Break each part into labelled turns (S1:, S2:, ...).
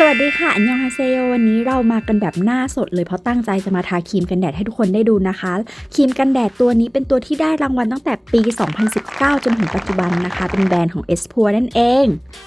S1: สวัสดีค่ะอันยองฮาเซโยวันนี้เรามากันแบบหน้าสดเลยเพราะตั้งใจจะมาทาครีมกันแดดให้ทุกคนได้ดูนะคะ ครีมกันแดดตัวนี้เป็นตัวที่ได้รางวัลตั้งแต่ปี 2019 จนถึงปัจจุบันนะคะ เป็นแบรนด์ของ e s p u r นั่นเอง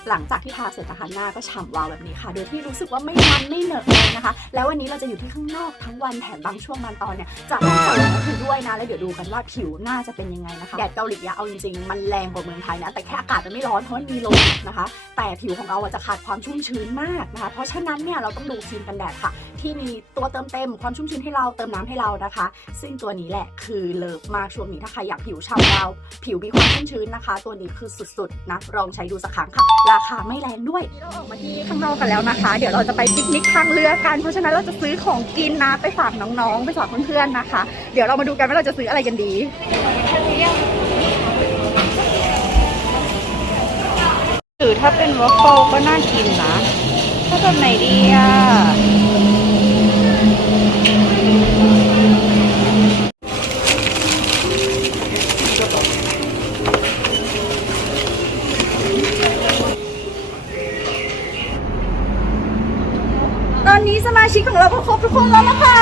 S1: หลังจากที่ทาเสร็จนะคะหน้าก็ฉ่ำวาวแบบนี้ค่ะ โดยที่รู้สึกว่าไม่มันไม่เหนอะเลยนะคะ แล้ววันนี้เราจะอยู่ที่ข้างนอกทั้งวันแถมบางช่วงบางตอนเนี่ยจะไม่ใส่ก็คือด้วยนะแล้วเดี๋ยวดูกันว่าผิวหน้าจะเป็นยังไงนะคะแดดเกาหลีอะเอาจริงๆมันแรงกว่าเมืองไทยนะแต่แค่อากาศมันไม่ร้อนเพราะมันมีลมนะคะ แต่ผิวของเราอะจะขาดความชุ่มชื้นมากนะเพราะฉะนั้นเนี่ยเราต้องดูครีมกันแดดค่ะ ที่มีตัวเติมเต็มความชุ่มชื้นให้เราเติมน้ำให้เรานะคะ ซึ่งตัวนี้แหละคือเลิฟมากช่วงนี้ถ้าใครอยากผิวฉ่ำเรา ผิวมีความชุ่มชื้นนะคะ ตัวนี้คือสุดๆนะลองใช้ดูสักครั้งค่ะ ราคาไม่แรงด้วยเราออกมาที่ข้างนอกกันแล้วนะคะ เดี๋ยวเราจะไปปิกนิกทางเรือกันเพราะฉะนั้นเราจะซื้อของกินนะไปฝากน้องๆ ไปฝากเพื่อนๆนะคะ เดี๋ยวเรามาดูกันว่าเราจะซื้ออะไรกันดีหรือถ้าเป็นวอฟเฟิลก็น่ากินนะถ้า แบบไหนดีอะตอนนี้สมาชิกของเราก็ครบทุกคนแล้วนะคะ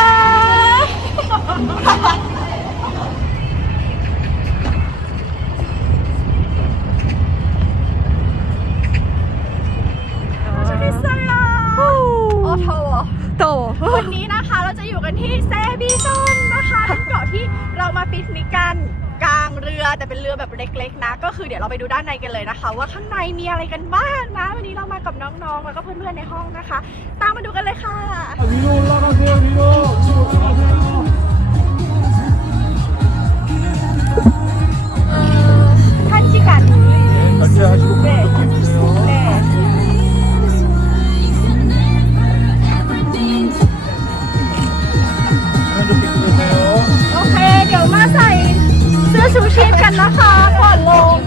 S1: นี้นะคะเราจะอยู่กันที่เซบีซอนนะคะเป็นเกาะที่เรามาปิกนิกกันกลางเรือแต่เป็นเรือแบบเล็ก ๆ นะ ก็คือเดี๋ยวเราไปดูด้านในกันเลยนะคะ ว่าข้างในมีอะไรกันบ้างนะ วันนี้เรามากับน้องๆแล้วก็เพื่อนๆในห้องนะคะ ตามมาดูกันเลยค่ะ ชูชีพกันนะคะก่อนลง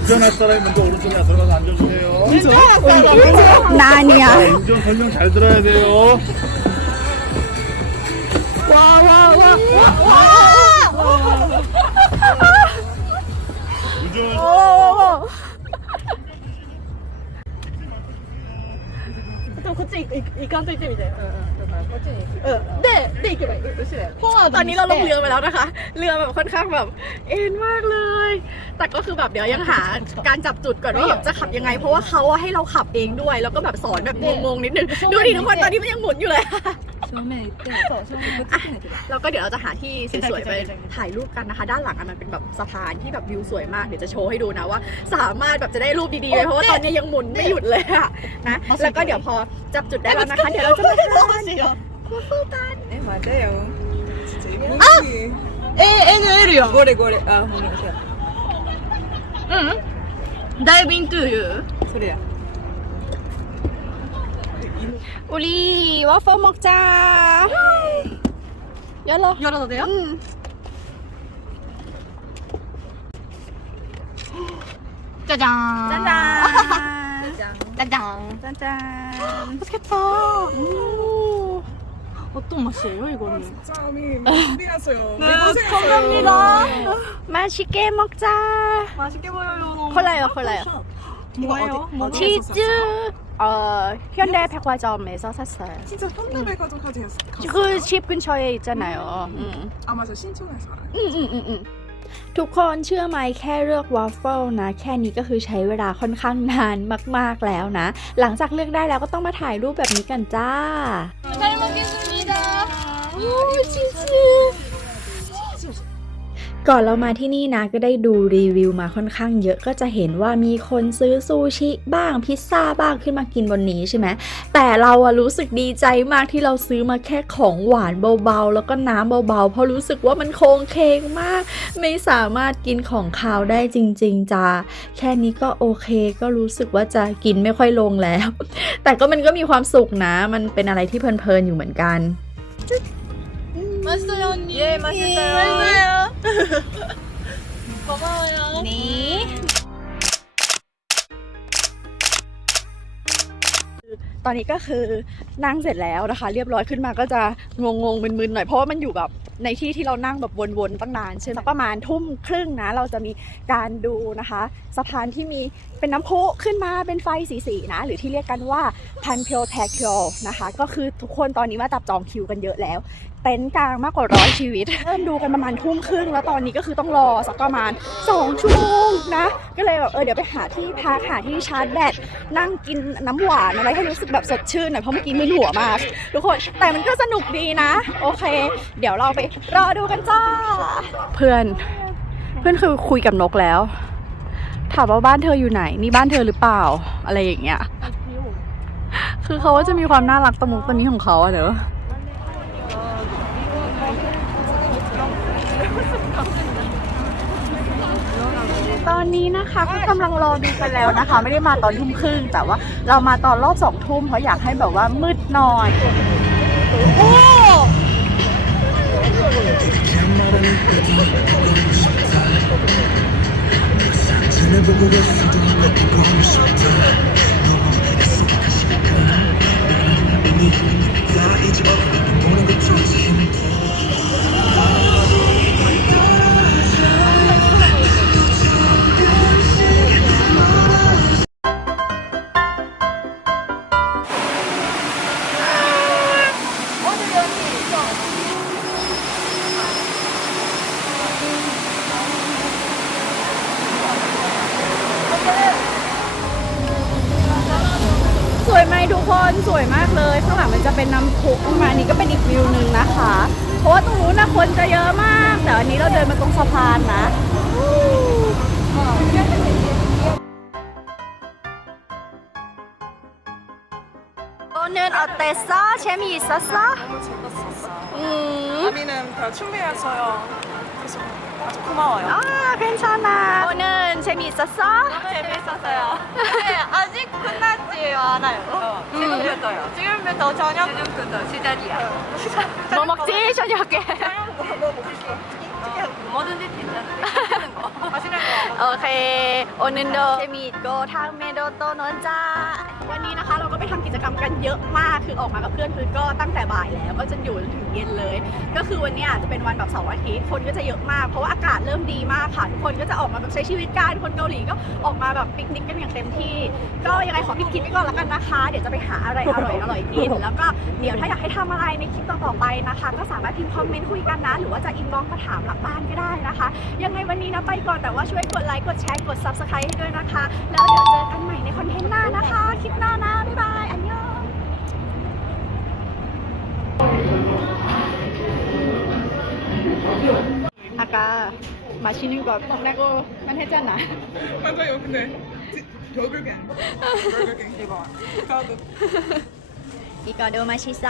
S2: 운전할 사람이 먼저 오른쪽에 들어가서 앉아주세요
S1: 나니야.
S2: 자, 운전 설명 잘 들어야 돼요 운전
S1: 네, ตอนนี้เราลงเรือไปแล้วนะคะ เรือแบบค่อนข้างแบบเอ็นมากเลย แต่ก็คือแบบเดี๋ยวยังหาการจับจุดก่อนว่าแบบจะขับยังไง เพราะว่าเขาอะให้เราขับเองด้วย แล้วก็แบบสอนแบบงงๆนิดนึง ดูดิทุกคนตอนนี้มันยังหมุนอยู่เลย เราก็เดี๋ยวเราจะหาที่สวยๆไปถ่ายรูปกันนะคะ ด้านหลังมันเป็นแบบสะพานที่แบบวิวสวยมากเดี๋ยวจะโชว์ให้ดูนะว่า สามารถแบบจะได้รูปดีๆเลยเพราะว่าตอนนี้ยังหมุนไม่หยุดเลยอะนะแล้วก็เดี๋ยวพอจับจุดได้แล้วนะคะ เดี๋ยวเราจะมาสู้กันสู้กัน
S3: เอ๊ะมาเดี๋ยว
S1: เอ๊ะเอ๊ะ
S3: เดี๋ยวโกเรโก
S1: เรอะ
S3: ほんと
S2: にうんダイビングトゥーそれや
S1: 우리 와퍼 먹자. 열어. 열어도 돼요? 응. 짜잔. 짜잔. 짜잔. 짜잔. 맛있겠다. 오. 어떤 맛이에요, 이거는?
S3: 짬이 준비했어요.
S1: 네, 감사합니다. 맛있게 먹자.
S3: 맛있게 보여요. 너무.
S1: 콜라요, 콜라요.
S3: 뭐예요? 뭐
S1: 치즈 어 현대 백화점에서 샀어요.
S3: 진짜 현대백화점까지 했어.
S1: 그 집 근처에 있잖아요. 응.
S3: 아 맞아 신촌에 살아요.
S1: อืมอืมอืมอืมทุกคนเชื่อไหมแค่เลือกวอฟเฟิลนะ แค่นี้ก็คือใช้เวลาค่อนข้างนานมาก ๆ แล้วนะ หลังจากเลือกได้แล้วก็ต้องมาถ่ายรูปแบบนี้กันจ้าได้มากิน ก่อนเรามาที่นี่นะก็ได้ดูรีวิวมาค่อนข้างเยอะก็จะเห็นว่ามีคนซื้อซูชิบ้างพิซซ่าบ้างขึ้นมากินบนนี้ใช่ไหมแต่เราอะรู้สึกดีใจมากที่เราซื้อมาแค่ของหวานเบาๆ แล้วก็น้ำเบาๆ เพราะรู้สึกว่ามันโคงเคงมาก ไม่สามารถกินของคาวได้จริง ๆจ้าแค่นี้ก็โอเคก็รู้สึกว่าจะกินไม่ค่อยลงแล้ว แต่ก็มันก็มีความสุขนะ มันเป็นอะไรที่เพลินๆอยู่เหมือนกัน
S3: มาสเตอร์ยอนเย่มาส
S1: เตอร์ บ๊ายบตอนนี้ก็คือนั่งเสร็จแล้วนะคะ เรียบร้อยขึ้นมาก็จะงงงมึนๆหน่อยเพราะว่ามันอยู่แบบในที่ที่เรานั่งแบบวนๆตั้งนานใช่ไหมประมาณทุ่มครึ่งนะ เราจะมีการดูนะคะ สะพานที่มีเป็นน้ำพุขึ้นมาเป็นไฟสีๆนะ หรือที่เรียกกันว่าพันเพียวแทกเทียวนะคะ ก็คือทุกคนตอนนี้มาตับจองคิวกันเยอะแล้ว เต็นท์กลางมากกว่าร้อยชีวิต เริ่มดูกันประมาณทุ่มครึ่งแล้วตอนนี้ก็คือต้องรอสักประมาณ 2 ชั่วโมงนะ ก็เลยแบบเออเดี๋ยวไปหาที่พักหาที่ชาร์จแบตนั่งกินน้ำหวานอะไรให้รู้สึกแบบสดชื่นหน่อยเพราะเมื่อกี้มึนหัวมาก ทุกคนแต่มันก็สนุกดีนะ โอเค เดี๋ยวเราไปรอดูกันจ้า เพื่อน เพื่อนคือคุยกับนกแล้ว ถามว่าบ้านเธออยู่ไหน นี่บ้านเธอหรือเปล่าอะไรอย่างเงี้ยคือเขาก็จะมีความน่ารักตะมุตะมิของเขาอะเนอะ ตอนนี้นะคะก็กำลังรอดูกันแล้วนะคะ ไม่ได้มาตอนทุ่มครึ่งแต่ว่าเรามาตอนรอบสองทุ่มเพราะอยากให้แบบว่ามืดหน่อยโอ้ วยไหมทุกคนสวยมากเลย ข้างหลังมันจะเป็นน้ำพุขึ้นมานี่ก็เป็นอีกวิวหนึ่งนะคะ เพราะว่าตรงนู้นนะคนจะเยอะมาก แต่อันนี้เราเดินมาตรงสะพานนะ 오늘 어땠어? 재미있었어?
S3: 너무 재밌었어.
S1: 음.
S3: 아미는 다 준비해서요. 그래서 아주 고마워요.
S1: 아, 괜찮아. 오늘 재미있었어?
S3: 너무 재밌었어요. 네, 아직 끝나지 않아요. 지금부터요. 지금부터 저녁. 지금부터 시작이야.
S1: 뭐 먹지? 저녁에.
S3: 뭐, 뭐 먹을게. 뭐든지 괜찮
S1: โอเค โอนินโดเคมิโกทางเมโดโตโนนจ้า วันนี้นะคะเราก็ไปทำกิจกรรมกันเยอะมาก คือออกมากับเพื่อนคือก็ตั้งแต่บ่ายแล้ว ก็จนอยู่ถึงเย็นเลย ก็คือวันนี้อาจจะเป็นวันแบบเสาร์อาทิตย์ คนก็จะเยอะมาก เพราะว่าอากาศเริ่มดีมากค่ะ ทุกคนก็จะออกมาแบบใช้ชีวิตกัน คนเกาหลีก็ออกมาแบบปิกนิกกันอย่างเต็มที่ ก็ยังไงขอพิดคิดไว้ก่อนละกันนะคะ เดี๋ยวจะไปหาอะไรอร่อยอร่อยกิน แล้วก็เดี๋ยวถ้าอยากให้ทำอะไรในคลิปต่อไปนะคะ ก็สามารถพิมพ์คอมเมนต์คุยกันนะ หรือว่าจะอินบ็อกซ์มาถามหลักบ้านก็ได้นะคะ ยังไงวันนี้นะไปกแต่ว่าช่วยกดไลค์กดแชร์กด subscribe ให้ด้วยนะคะ แล้วเดี๋ยวเจอกันใหม่ในคอนเทนต์หน้านะคะ คลิปหน้านะ บ๊ายบาย อันยอง 아까 마시는 거 먹라고 만 했잖아.
S3: 맞아요, 근데. 결국엔. 결국엔 이거. 저도.
S1: 이거도 맛있어.